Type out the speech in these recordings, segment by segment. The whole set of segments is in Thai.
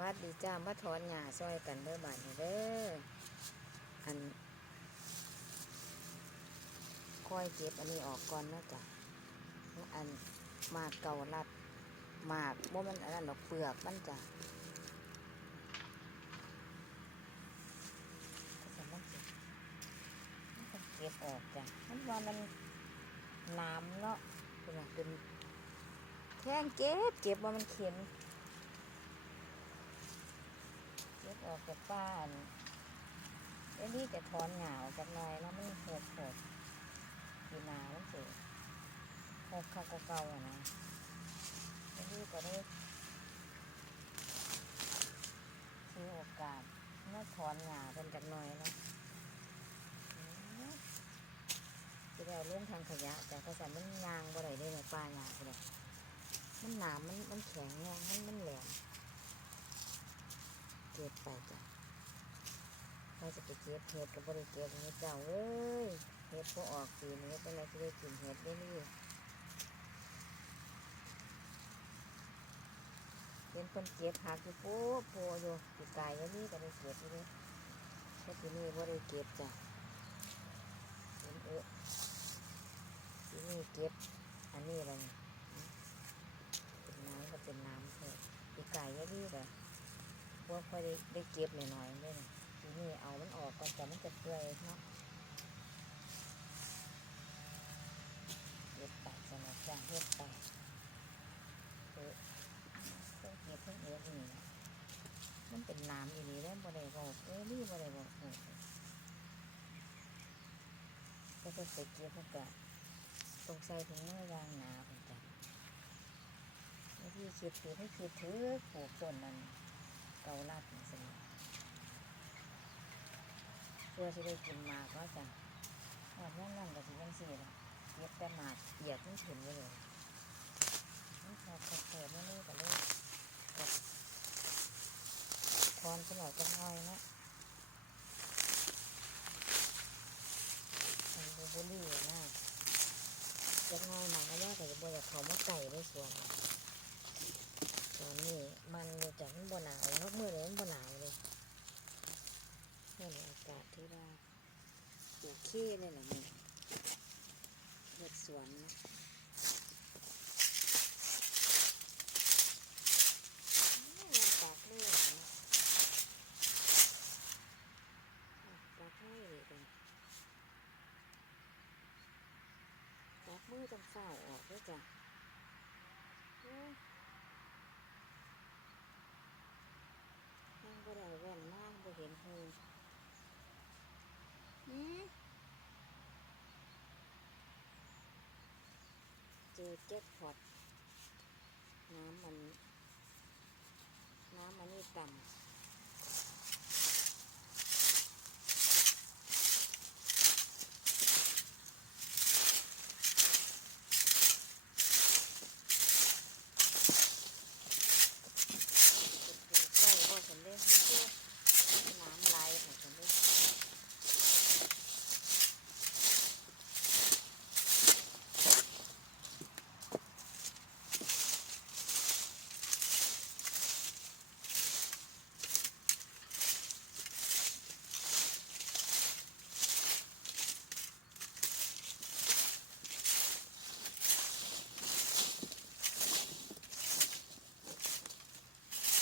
วัสดีจ้ามาถอนหญ้าซอยกันเด้อบานเด้ออันค่อยเก็บอันนี้ออกก่อนนะจ้ะอันมากเก่ารัดมากบ่มันอันนั้นดอกเปลือกมันจ้ะสามารถเก็บออกจ้ะมันว่ามันน้ำเนาะเป็นว่าเป็นแท่งเก็บเก็บว่ามันเข็ม เก็บ ออกจากบ้านเดี๋ยวนี้จะถอนเหงาจากหน่อยแล้วมันโหดโหดปีหนามันสิหดข้าวเก่าๆอะนะเดี๋ยวนี้ก็ได้ซื้อโอกาสเมื่อถอนเหงากันจากหน่อยแล้วจะได้เอาลงทางขยะ แต่ภาษามันยางบ่ได้เลยในป่าหยาเลยมันหนามมันมันแข็งเนี่ยมันมันแหลม เก็บไปจ้ะเราจะไปเก็บเห็ดกับบริเก็บเห็ดเจ้าเอ้ยเห็ดพวกออกปีนี้เป็นอะไรที่ได้กินเห็ดได้นี่เป็นคนเก็บผักอยู่ปุ๊บโพอยู่ปีกายก็นี่ก็ได้เก็บอยู่นี่แต่ปีนี้บริเก็บจ้ะเห็นเออปีนี้เก็บอันนี้อะไรเนี่ยเป็นน้ำก็เป็นน้ำเถอะปีกายก็นี่เลยพ วกค่อยได้ได้เก็บหน่อยๆเนี่ยทีนี้เอามันออกก่อนแต่มันจะเปื่อยเนาะเฮ็ดไปสนับจ้างเฮ็ดไปเออต้องเก็บเพิ่งเอ็ดนี่มันเป็นน้ำอยู่นี่แล้วบ่ได้บอกเออนี่บ่ได้บอกก็จะใส่เก็บมันก็ต้องใส่ถุงมือยางหนาเหมือนกันวิธีคิดคือให้คิดถือปลูกต้นมัน เกาลัดสิเพื่อที่ได้กินมากก็จะหอดนั่นนั่นกับสิยังสี่ละเย็บแต่หมากเปียกไมันถึงเลยนี่พอเปิดนี่ก็เลยกับคอนสลอยก็น้อยนะมันบูบุรี่นะจะน้อยหมากก็ว่าแต่จะบ่อยากเขามาไก่ได้ส่วน วันเลยจากมันบ่หนาวนาะมือเลยมันบ่หนาวเลยนี่นอากาศที่ว่าโอเคเลยแหละมันเห็ดสวนนี่มันปากมือเนาะปากมือเลยเป็นปากมือต้องเฝ้าออกด้วยจ้ะโอ้ย ยังบ่ได้แว่นมากบ่ เห็นหูหืมเจอแจ็คพอตน้ำมัน น้ำมันนี่ต่ำไว้บ่สำเร็จน้ำไหลของสำเร็จ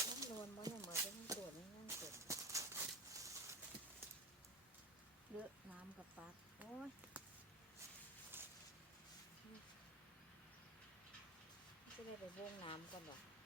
มันโดนบ่เนี่ยเหมือนจะต้องตรวจนี่นั่นเสร็จ เยอะน้ำกับปัก โอ้ยจะได้ไปวงน้ำกันวะ